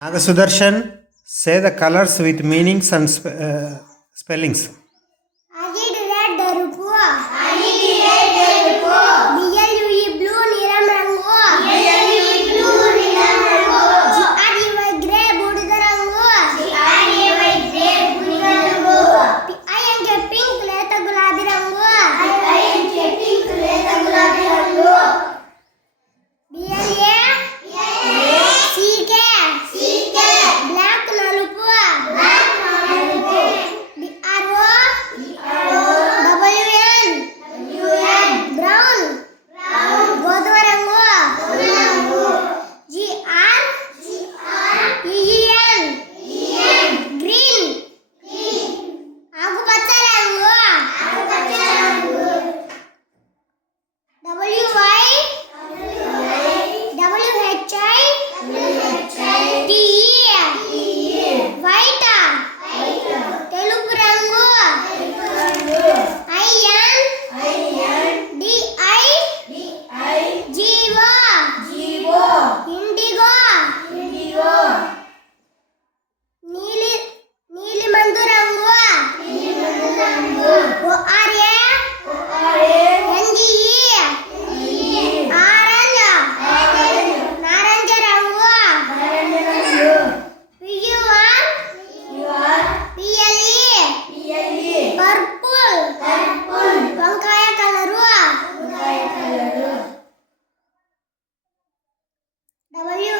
Nagasudarshan, say the colors with meanings and spellings. Agit red erupu. Agit red erupu. BLUE blue niram rangu. BLUE blue niram rangu. GREY grey búడిద రంగు. GREY grey búడిద రంగు. PINK pink లేత గులాబీ రంగు. PINK pink లేత గులాబీ రంగు. BLA CK black నలుపు. Black నలుపు. WN brown గోధుమ రంగు. GREEN green ఆకుపచ్చ రంగు. white తెలుపు రంగు. INDIGO IndiGo. నీలిమందు రంగు. ORA NGE ఆరెంజ్ నారింజ రంగు. PUR PLE పర్పుల్ వంకాయ కలరు. VIO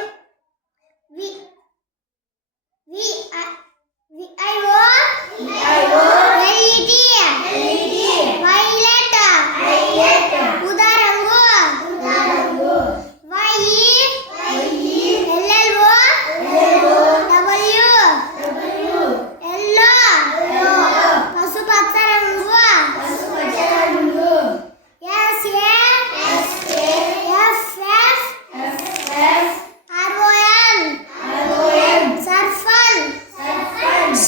LED వైలెట్ ఊదా రంగు. YELLO ఎల్లో పసుపచ్చ రంగు.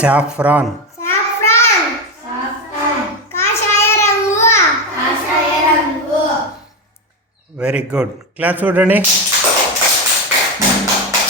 Saffron. కాషాయ రంగు. Very good. Clap చూడండి.